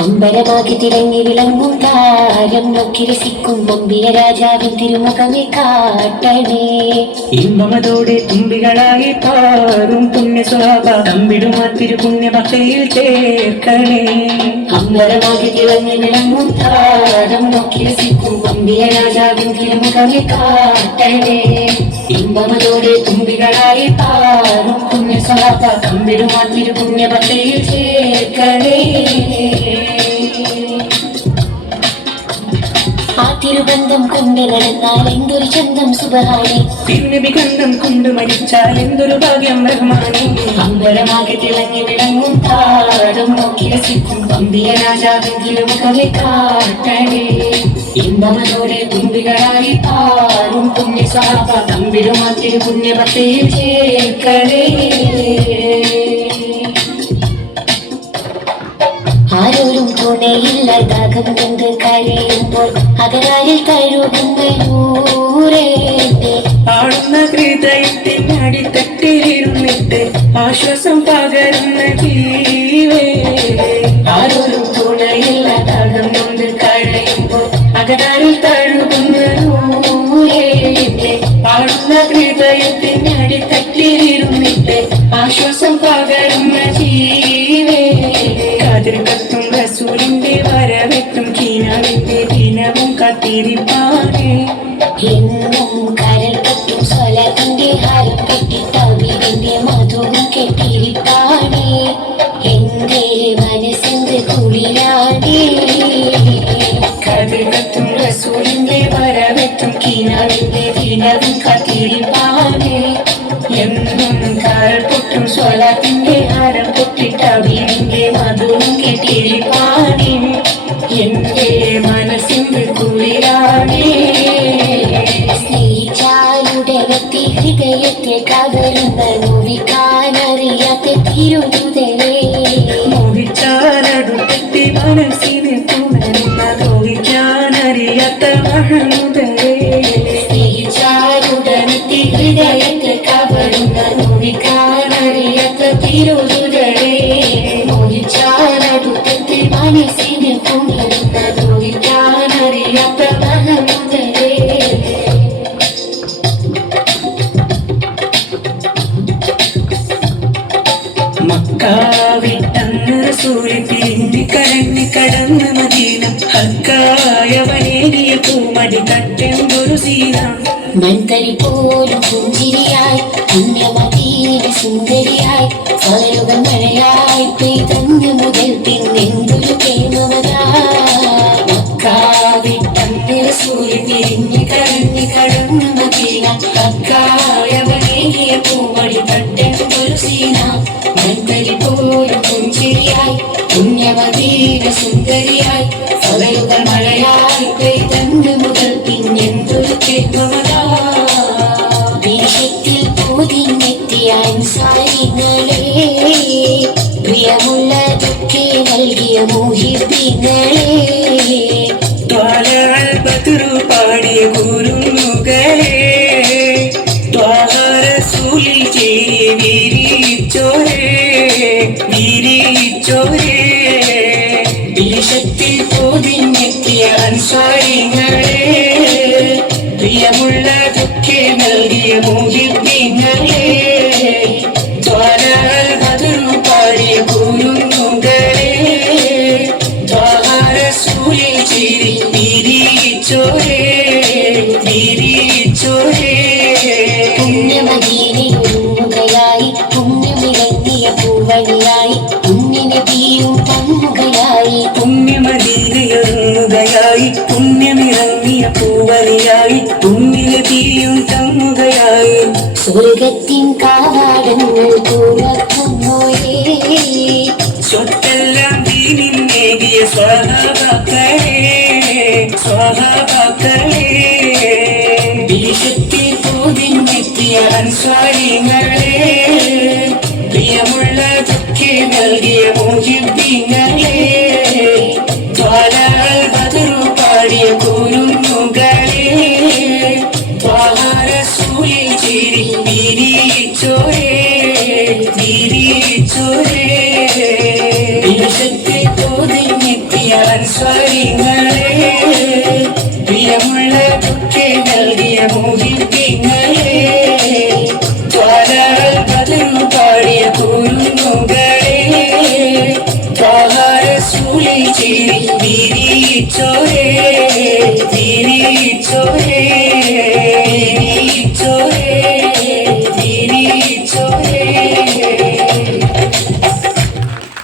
അമ്പലമാകെ തിളങ്ങി വിളങ്ങും താരം നോക്കി രസിക്കും നമ്പിയ രാജാവിൻ തിരുമുഖമേ കാട്ടണേ. ഇമ്പമതോടെ തുമ്പികളായി പാറും പുണ്യ സ്വഭാവ തമ്പിടുമാ തിരുപുണ്യ ഭക്തിയിൽ ചേർക്കണേ. അമ്പലമാകെ തിളങ്ങി വിളങ്ങും താരം നോക്കി രസിക്കും നമ്പിയ രാജാവിൻ തിരുമുഖമേ കാട്ടണേ. ഇമ്പമതോടെ തുമ്പികളായി പാറും പുണ്യ സ്വഭാവ തമ്പിടുമാ തിരുപുണ്യ ഭക്തിയിൽ ചേർക്കണേ. ആ തിരുബന്ധം കൊണ്ട് നടന്നാൽ എന്തൊരു ചന്തം സുബഹാനി, തിരുനബിഗന്ധം കൊണ്ട് മരിച്ചാൽ എന്തൊരു ഭാഗ്യം റഹ്മാനി. അമ്പലമാകെ തിളങ്ങി വിളങ്ങും താരം നോക്കി രസിക്കും നമ്പിയ രാജാവിൻ തിരുമുഖമേ കാട്ടണേ. ഇമ്പമതോടെ തുമ്പികളായി പാറും പുണ്യ സ്വഭാവ തമ്പിടുമാ തിരുപുണ്യ ഭക്തിയിൽ ചേർക്കണേ. ആരോരും തുണയില്ല ദാഹം കൊണ്ട് കരയുമ്പോൾ അകരാരിൽ കഴുകുന്നൂരേ. ആടുന്ന ഹൃദയത്തിൻ അടിത്തട്ടിലിരുന്നിട്ട് ആശ്വാസം പകരുന്ന ജീവേ. ആരോരും തുണയില്ല ദാഹം കൊണ്ട് കരയുമ്പോൾ അകരാരിൽ കഴുകുന്നൂരേ. ആടുന്ന ഹൃദയത്തിൻ അടിത്തട്ടിലിരുന്നിട്ട് ആശ്വാസം പകരുന്ന ജീവേ. കതിർകത്തും റസൂലിന്റെ വരവെത്തും കീനാവിന്റെ ദിനവും കാത്തിരിപ്പാണ്. എന്നും കരൽ കെട്ടും സ്വലത്തിന്റെ ഹാരം കെട്ടി തവിടിന്റെ മധുവും കെട്ടിരിപ്പാണ്. എന്റെ മനസ്സിന്റെ കുളിരാണ്. കതിർകത്തും റസൂലിന്റെ വരവെത്തും കീനാവിന്റെ ദിനവും കാത്തിരിപ്പാണ്. എന്നും കരൽ പൊട്ടും സ്വലത്തിന്റെ ഹാരം പൊട്ടിട്ട വീടിന്റെ മധുവും കെട്ടിരിപ്പാണ്. എന്റെ മനസ്സിന്റെ കുളിരാണ്. സ്നേഹിച്ചാലുടനത്തെ ഹൃദയത്തെ കവരുന്ന നോവിക്കാനറിയാത്ത തിരുമുതലേ. മോഹിച്ചാലടുത്തെത്തി മനസ്സിനെ പുണരുന്ന നോവിക്കാനറിയാത്ത മഹമുതലേ. സ്നേഹിച്ചാലുടനത്തെ ഹൃദയത്തെ കവരുന്ന നോവിക്കാനറിയാത്ത തിരുമുതലേ. മോഹിച്ചാലടുത്തെത്തി മനസ്സിനെ പുണരുന്ന നോവിക്കാനറിയാത്ത മഹമുതലേ. മക്കാവിട്ടന്ന് റസൂല് തിരിഞ്ഞ് കരഞ്ഞ് കടന്ന മദീന. ഹക്കായവനേറിയ പൂമടി തട്ടെന്തൊരു സീന. മൺതരി പോലും പുഞ്ചിരിയായി പുണ്യമദീന സുന്ദരിയായി പകലുകൾ മഴയായി പെയ്തന്ന് മുതൽ പിന്നെന്തൊരു പ്രേമവതായി. മക്കാവിട്ടന്ന് റസൂല് തിരിഞ്ഞ് കരഞ്ഞ് കടന്ന മദീന. ഹക്കായവനേറിയ പൂമടി തട്ടെന്തൊരു സീന. മൺതരി പോലും പുഞ്ചിരിയായി പുണ്യമദീന സുന്ദരിയായി പകലുകൾ മഴയായി പെയ്തന്ന് മുതൽ പിന്നെന്തൊരു പ്രേമവതായി. ദേശത്തിൽ പൊതിഞ്ഞെത്തിയ അൻസാരികളെ പ്രിയമുള്ളതൊക്കെ നൽകിയ മോഹിബികളെ. ത്വാലഅൽ ബദ്റു പാടിയ കുരുന്നുകളെ. ത്വാഹ റസൂലിൽ ചേരി വിരിച്ചോരേ വിരിച്ചോരേ. ദേശത്തിൽ പൊതിഞ്ഞെത്തിയ അൻസാരികളെ പ്രിയമുള്ളതൊക്കെ നൽകിയ മോഹിബികളെ. ത്വാലഅൽ ബദ്റു പാടിയ കുരുന്നുകളെ. ത്വാഹ റസൂലിൽ ചേരി വിരിച്ചോരേ വിരിച്ചോരേ. പുണ്യമദീനയൊരുങ്ങുകയായി പുണ്യമിറങ്ങിയ പൂവണിയായി പുണ്യനബിയും തങ്ങുകയായി. പുണ്യമദീനയൊരുങ്ങുകയായി പുണ്യമിറങ്ങിയ പൂവലിയായി പുണ്യനബിയും തങ്ങുകയായി. സ്വർഗത്തിൻ കാവാടങ്ങൾ തുറക്കുന്നോരേ. സ്വത്തെല്ലാം ദീനിന്നേകിയ സ്വഹാബാക്കളെ സ്വഹാബാക്കളെ. ദേശത്തിൽ പൊതിഞ്ഞെത്തിയ അൻസാരികളെ പ്രിയമുള്ളതൊക്കെ നൽകിയ മോഹിബിങ്ങളെ. ത്വാലഅൽ ബദ്റു പാടിയ കുരുന്നുകളെ. ത്വാഹ റസൂലിൽ ചേരി വിരിച്ചോരേ മോഹിപ്പിക്കാൻ